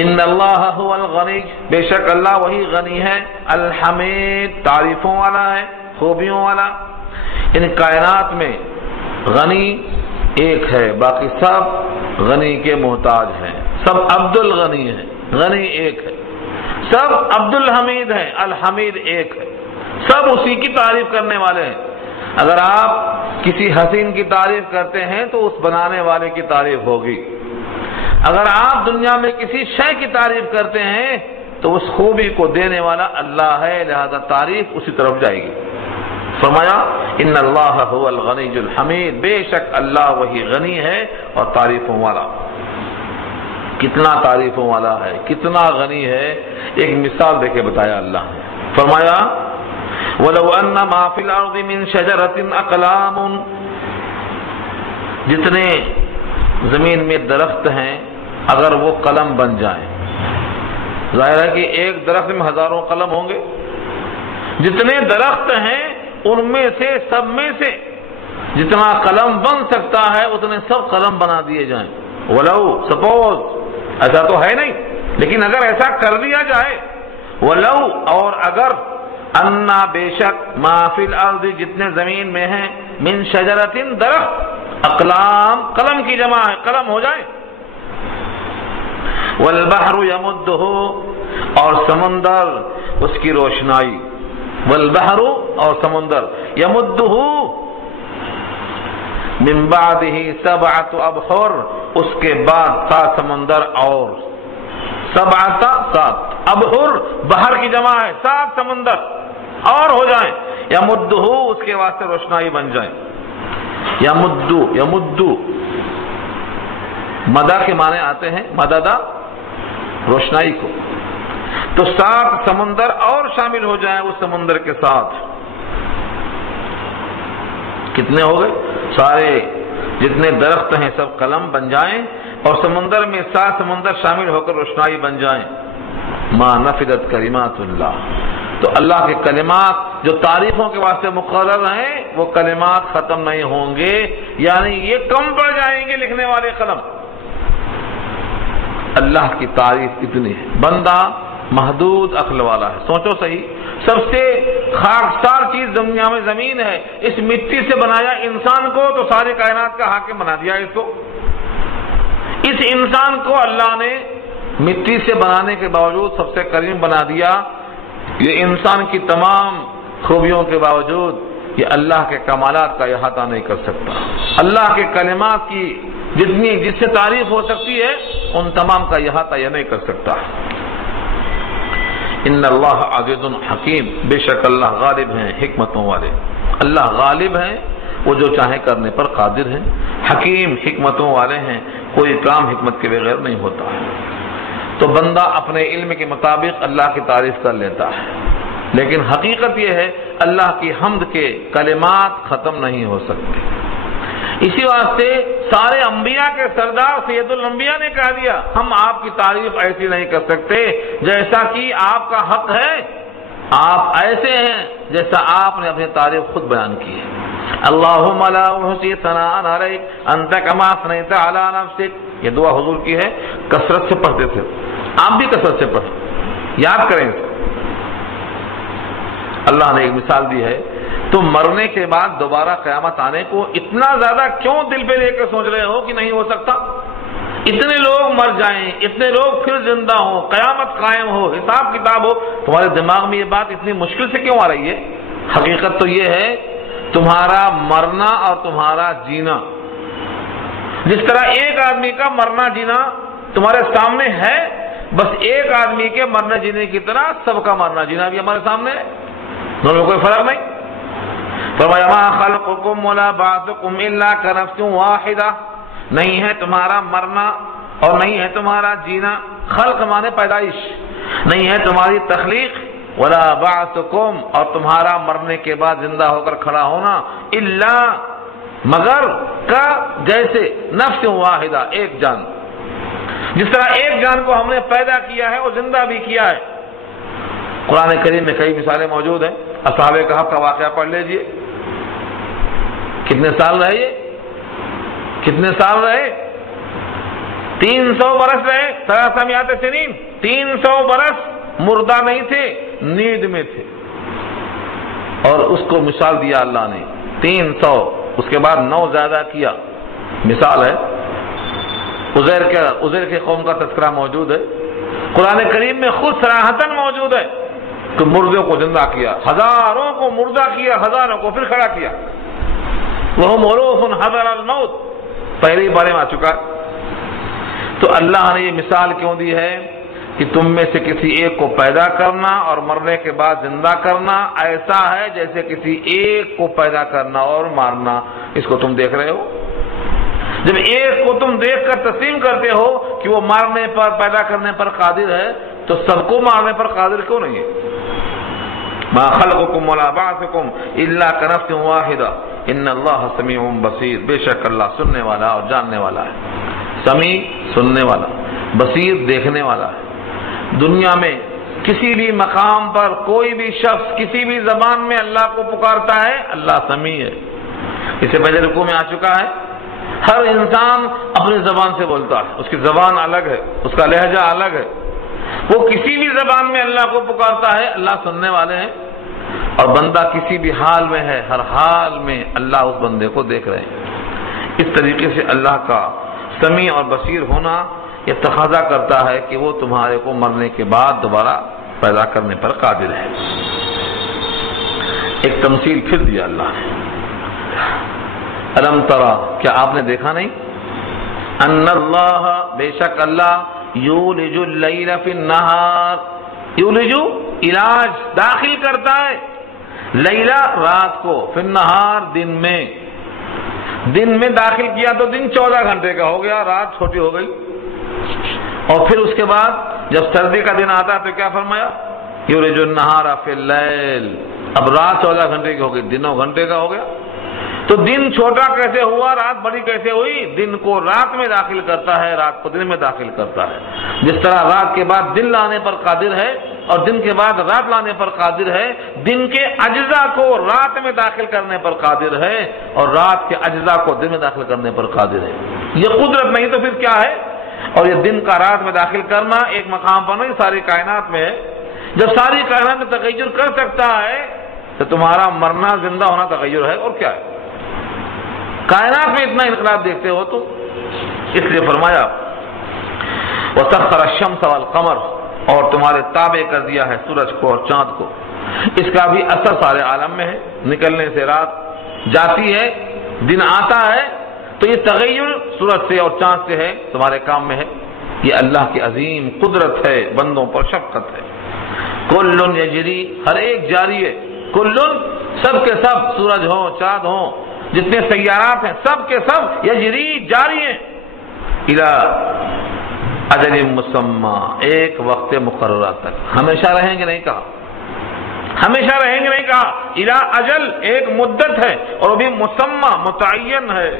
ان اللہ هو الغنی، بے شک اللہ وہی غنی ہے، الحمید، تعریفوں والا ہے، خوبیوں والا۔ ان کائنات میں غنی ایک ہے، باقی سب غنی کے محتاج ہیں، سب عبد الغنی ہیں، غنی ایک ہے، سب عبد الحمید ہیں، الحمید ایک ہے، سب اسی کی تعریف کرنے والے ہیں۔ اگر آپ کسی حسین کی تعریف کرتے ہیں تو اس بنانے والے کی تعریف ہوگی، اگر آپ دنیا میں کسی شے کی تعریف کرتے ہیں تو اس خوبی کو دینے والا اللہ ہے، لہذا تعریف اسی طرف جائے گی۔ فرمایا ان اللہ هو الغنی الحمید، بے شک اللہ وہی غنی ہے اور تعریفوں والا۔ کتنا تعریفوں والا ہے، کتنا غنی ہے، ایک مثال دے کے بتایا اللہ نے۔ فرمایا وَلَوْ أَنَّ مَا فِي الْأَرْضِ مِنْ شَجَرَةٍ أَقْلَامٌ، جتنے زمین میں درخت ہیں اگر وہ قلم بن جائیں، ظاہر ہے کہ ایک درخت میں ہزاروں قلم ہوں گے، جتنے درخت ہیں ان میں سے سب میں سے جتنا قلم بن سکتا ہے اتنے سب قلم بنا دیے جائیں۔ ولو سپوز، ایسا تو ہے نہیں لیکن اگر ایسا کر دیا جائے، ولو اور اگر، انا بے شک، ما فی الارض جتنے زمین میں ہیں، من شجرۃ درخت، اقلام قلم کی جمع ہے، قلم ہو جائے، والبحر یمدہ اور سمندر اس کی روشنائی، والبحر اور سمندر، یمدہ من بعدہ سبعۃ ابحر اس کے بعد 7 سمندر اور، سبعۃ 7، ابحر بحر کی جمع ہے، 7 سمندر اور ہو جائیں، یمدہ اس کے واسطے روشنائی بن جائے، یمدو مدہ کے معنی آتے ہیں، مددہ روشنائی کو، تو 7 سمندر اور شامل ہو جائیں اس سمندر کے ساتھ، کتنے ہو گئے؟ سارے جتنے درخت ہیں سب قلم بن جائیں اور سمندر میں 7 سمندر شامل ہو کر روشنائی بن جائیں، ما نفدت کلمات اللہ، تو اللہ کے کلمات جو تعریفوں کے واسطے مقرر ہیں وہ کلمات ختم نہیں ہوں گے، یعنی یہ کم پڑ جائیں گے لکھنے والے قلم۔ اللہ کی تعریف اتنی ہے، بندہ محدود عقل والا ہے، سوچو صحیح، سب سے خاکسار چیز دنیا میں زمین ہے، اس مٹی سے بنایا انسان کو تو ساری کائنات کا حاکم بنا دیا اس کو، اس انسان کو اللہ نے مٹی سے بنانے کے باوجود سب سے کریم بنا دیا، یہ انسان کی تمام خوبیوں کے باوجود یہ اللہ کے کمالات کا احاطہ نہیں کر سکتا، اللہ کے کلمات کی جتنی جس سے تعریف ہو سکتی ہے ان تمام کا احاطہ یہ نہیں کر سکتا۔ ان اللہ عزیز حکیم، بے شک اللہ غالب ہیں، حکمتوں والے، اللہ غالب ہیں، وہ جو چاہے کرنے پر قادر ہیں، حکیم حکمتوں والے ہیں، کوئی کام حکمت کے بغیر نہیں ہوتا ہے۔ تو بندہ اپنے علم کے مطابق اللہ کی تعریف کر لیتا ہے، لیکن حقیقت یہ ہے اللہ کی حمد کے کلمات ختم نہیں ہو سکتے، اسی واسطے سارے انبیاء کے سردار سید الانبیاء نے کہہ دیا ہم آپ کی تعریف ایسی نہیں کر سکتے جیسا کہ آپ کا حق ہے، آپ ایسے ہیں جیسا آپ نے اپنی تعریف خود بیان کی ہے۔ اللہم لا احصی ثناء علیک انت کما اثنیت علی نفسک، یہ دعا حضور کی ہے، کثرت سے پڑھتے تھے، آپ بھی کثرت سے پڑھیں، یاد کریں اسے۔ اللہ نے ایک مثال دی ہے، تم مرنے کے بعد دوبارہ قیامت آنے کو اتنا زیادہ کیوں دل پہ لے کے سوچ رہے ہو کہ نہیں ہو سکتا؟ اتنے لوگ مر جائیں، اتنے لوگ پھر زندہ ہوں، قیامت قائم ہو، حساب کتاب ہو، تمہارے دماغ میں یہ بات اتنی مشکل سے کیوں آ رہی ہے؟ حقیقت تو یہ ہے تمہارا مرنا اور تمہارا جینا، جس طرح ایک آدمی کا مرنا جینا تمہارے سامنے ہے، بس ایک آدمی کے مرنے جینے کی طرح سب کا مرنا جینا بھی ہمارے سامنے ہے، دونوں میں کوئی فرق نہیں۔ فرمایا ما خلقکم ولا بعثکم الا کنفس واحدہ، نہیں ہے تمہارا مرنا اور نہیں ہے تمہارا جینا، خلق مانے پیدائش، نہیں ہے تمہاری تخلیق، ولا بعثکم اور تمہارا مرنے کے بعد زندہ ہو کر کھڑا ہونا، الا مگر کا جیسے نفس واحدہ ایک جان، جس طرح ایک جان کو ہم نے پیدا کیا ہے اور زندہ بھی کیا ہے۔ قرآن کریم میں کئی مثالیں موجود ہیں، اصحاب کہف کا واقعہ پڑھ لیجئے، کتنے سال رہے یہ؟ کتنے سال رہے؟ 300 برس رہے، 300 سنین، 300 برس مردہ نہیں تھے، نیند میں تھے، اور اس کو مثال دیا اللہ نے 300، اس کے بعد 9 زیادہ کیا، مثال ہے۔ عزیر کے قوم کا تذکرہ موجود ہے، قرآن کریم میں خود صراحتاً موجود ہے کہ مردوں کو زندہ کیا، ہزاروں کو مردہ کیا، ہزاروں کو پھر کھڑا کیا، وَهُمْ عُلُوفٌ حَذَرَ الْمَوْتِ، پہلی بارے میں آ چکا۔ تو اللہ نے یہ مثال کیوں دی ہے کہ تم میں سے کسی ایک کو پیدا کرنا اور مرنے کے بعد زندہ کرنا ایسا ہے جیسے کسی ایک کو پیدا کرنا اور مارنا، اس کو تم دیکھ رہے ہو۔ جب ایک کو تم دیکھ کر تسلیم کرتے ہو کہ وہ مارنے پر پیدا کرنے پر قادر ہے تو سب کو مارنے پر قادر کیوں نہیں ہے؟ ما خلقکم ولا بعثکم الا کنفس واحدہ ان اللہ سمیع بصیر، بے شک اللہ سننے والا اور جاننے والا ہے۔ سمیع سننے والا، بصیر دیکھنے والا ہے۔ دنیا میں کسی بھی مقام پر کوئی بھی شخص کسی بھی زبان میں اللہ کو پکارتا ہے، اللہ سمیع ہے۔ اس سے پہلے رکوع میں آ چکا ہے، ہر انسان اپنی زبان سے بولتا ہے، اس کی زبان الگ ہے، اس کا لہجہ الگ ہے، وہ کسی بھی زبان میں اللہ کو پکارتا ہے، اللہ سننے والے ہیں۔ اور بندہ کسی بھی حال میں ہے، ہر حال میں اللہ اس بندے کو دیکھ رہے ہیں۔ اس طریقے سے اللہ کا سمیع اور بصیر ہونا یہ تقاضا کرتا ہے کہ وہ تمہارے کو مرنے کے بعد دوبارہ پیدا کرنے پر قادر ہے۔ ایک تمثیل پھر دیا اللہ نے، الم ترى، کیا آپ نے دیکھا نہیں، ان اللہ، بے شک اللہ، یولج اللیل فی النہار، یولج علاج داخل کرتا ہے، لیلہ رات کو، فی النہار دن میں داخل کیا تو دن 14 گھنٹے کا ہو گیا، رات چھوٹی ہو گئی۔ اور پھر اس کے بعد جب سردی کا دن آتا ہے تو کیا فرمایا، یولج النہار فی اللیل، اب رات 14 گھنٹے کی ہو گئی، دن 9 گھنٹے کا ہو گیا۔ تو دن چھوٹا کیسے ہوا، رات بڑی کیسے ہوئی؟ دن کو رات میں داخل کرتا ہے، رات کو دن میں داخل کرتا ہے۔ جس طرح رات کے بعد دن لانے پر قادر ہے اور دن کے بعد رات لانے پر قادر ہے، دن کے اجزاء کو رات میں داخل کرنے پر قادر ہے اور رات کے اجزاء کو دن میں داخل کرنے پر قادر ہے۔ یہ قدرت نہیں تو پھر کیا ہے؟ اور یہ دن کا رات میں داخل کرنا ایک مقام پر نہیں، ساری کائنات میں ہے۔ جب ساری کائنات میں تغیر کر سکتا ہے تو تمہارا مرنا زندہ ہونا تغیر ہے، اور کیا ہے؟ کائنات میں اتنا انقلاب دیکھتے ہو تو اس لیے فرمایا وَسَخَّرَ الشَّمْسَ وَالْقَمَرَ، اور تمہارے تابع کر دیا ہے سورج کو اور چاند کو۔ اس کا بھی اثر سارے عالم میں ہے، نکلنے سے رات جاتی ہے، دن آتا ہے، تو یہ تغیر سورج سے اور چاند سے ہے، تمہارے کام میں ہے۔ یہ اللہ کی عظیم قدرت ہے، بندوں پر شفقت ہے۔ کل یجری، ہر ایک جاری ہے، کل سب کے سب، سورج ہو چاند ہو، جتنے سیارات ہیں سب کے سب یجری جاری ہیں، الی اجل مسمى، ایک وقت مقررہ تک۔ ہمیشہ رہیں گے نہیں کہا، ہمیشہ رہیں گے نہیں کہا، الی اجل ایک مدت ہے، اور وہ بھی مسمى متعین ہے۔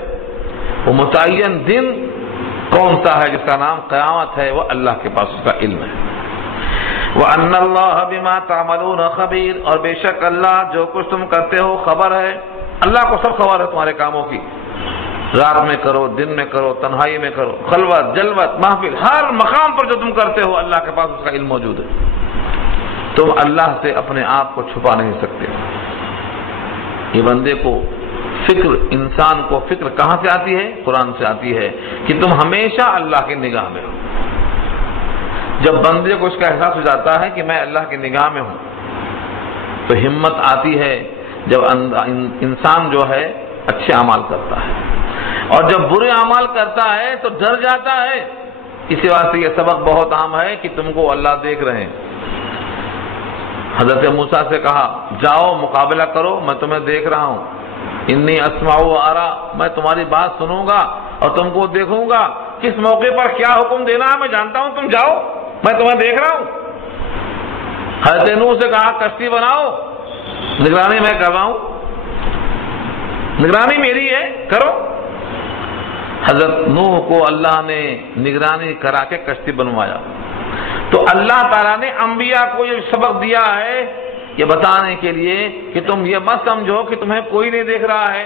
وہ متعین دن کون سا ہے جس کا نام قیامت ہے، وہ اللہ کے پاس اس کا علم ہے۔ وَأَنَّ اللَّهَ بِمَا تَعْمَلُونَ خَبِيرٌ، اور بے شک اللہ جو کچھ تم کرتے ہو خبر ہے۔ اللہ کو سب خبر ہے تمہارے کاموں کی، رات میں کرو، دن میں کرو، تنہائی میں کرو، خلوت جلوت محفل، ہر مقام پر جو تم کرتے ہو اللہ کے پاس اس کا علم موجود ہے۔ تم اللہ سے اپنے آپ کو چھپا نہیں سکتے۔ یہ بندے کو فکر، انسان کو فکر کہاں سے آتی ہے؟ قرآن سے آتی ہے کہ تم ہمیشہ اللہ کی نگاہ میں ہو۔ جب بندے کو اس کا احساس ہو جاتا ہے کہ میں اللہ کی نگاہ میں ہوں تو ہمت آتی ہے، جب انسان جو ہے اچھے اعمال کرتا ہے، اور جب برے اعمال کرتا ہے تو ڈر جاتا ہے۔ اسی واسطے یہ سبق بہت عام ہے کہ تم کو اللہ دیکھ رہے ہیں۔ حضرت موسیٰ سے کہا جاؤ مقابلہ کرو، میں تمہیں دیکھ رہا ہوں، انی اسمع و ارا، میں تمہاری بات سنوں گا اور تم کو دیکھوں گا، کس موقع پر کیا حکم دینا ہے میں جانتا ہوں، تم جاؤ میں تمہیں دیکھ رہا ہوں۔ حضرت نوح سے کہا کشتی بناؤ، نگرانی میں کر رہا ہوں، نگرانی میری ہے، کرو۔ حضرت نوح کو اللہ نے نگرانی کرا کے کشتی بنوایا۔ تو اللہ تعالیٰ نے انبیاء کو یہ سبق دیا ہے یہ بتانے کے لیے کہ تم یہ مت سمجھو کہ تمہیں کوئی نہیں دیکھ رہا ہے،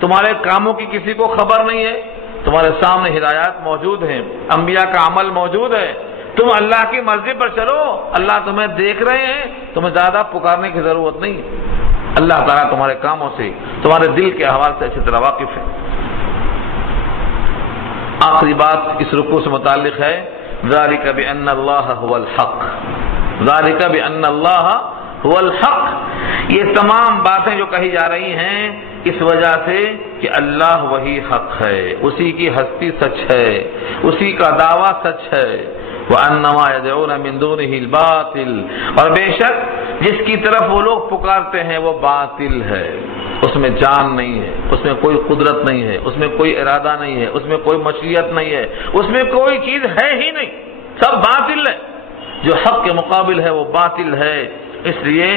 تمہارے کاموں کی کسی کو خبر نہیں ہے، تمہارے سامنے ہدایات موجود ہیں، انبیاء کا عمل موجود ہے، تم اللہ کی مرضی پر چلو، اللہ تمہیں دیکھ رہے ہیں، تمہیں زیادہ پکارنے کی ضرورت نہیں، اللہ تعالیٰ تمہارے کاموں سے، تمہارے دل کے احوال سے اچھی طرح واقف ہے۔ آخری بات اس رکوع سے متعلق ہے، ذَلِكَ بِأَنَّ اللَّهَ هُوَ الْحَقُّ، ذَلِكَ بِأَنَّ اللَّهَ هُوَ الْحَقُّ، یہ تمام باتیں جو کہی جا رہی ہیں اس وجہ سے کہ اللہ وہی حق ہے، اسی کی ہستی سچ ہے، اسی کا دعویٰ سچ ہے۔ وَأَنَّمَا يَدْعُونَ مِن دُونِهِ الْبَاطِلُ، اور بے شک جس کی طرف وہ لوگ پکارتے ہیں وہ باطل ہے، اس میں جان نہیں ہے، اس میں کوئی قدرت نہیں ہے، اس میں کوئی ارادہ نہیں ہے، اس میں کوئی مشیت نہیں ہے، اس میں کوئی چیز ہے ہی نہیں، سب باطل ہے۔ جو حق کے مقابل ہے وہ باطل ہے۔ اس لیے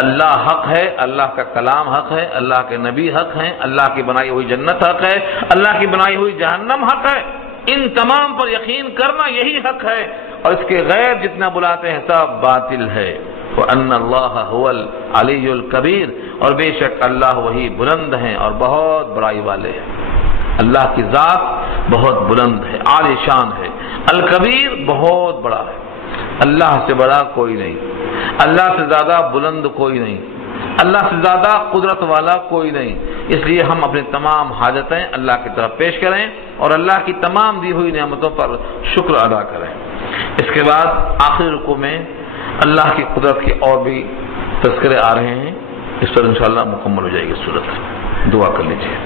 اللہ حق ہے، اللہ کا کلام حق ہے، اللہ کے نبی حق ہیں، اللہ کی بنائی ہوئی جنت حق ہے، اللہ کی بنائی ہوئی جہنم حق ہے، ان تمام پر یقین کرنا یہی حق ہے، اور اس کے غیر جتنا بلاتے ہیں سب باطل ہے۔ وَأَنَّ اللَّهَ هُوَ الْعَلِيُّ الْكَبِيرُ، اور بے شک اللہ وہی بلند ہیں اور بہت بڑائی والے ہیں۔ اللہ کی ذات بہت بلند ہے، عالی شان ہے، الکبیر بہت بڑا ہے، اللہ سے بڑا کوئی نہیں، اللہ سے زیادہ بلند کوئی نہیں، اللہ سے زیادہ قدرت والا کوئی نہیں۔ اس لیے ہم اپنی تمام حاجتیں اللہ کی طرف پیش کریں اور اللہ کی تمام دی ہوئی نعمتوں پر شکر ادا کریں۔ اس کے بعد آخری رکوع میں اللہ کی قدرت کے اور بھی تذکرے آ رہے ہیں، اس پر انشاءاللہ مکمل ہو جائے گی صورت۔ دعا کر لیجیے۔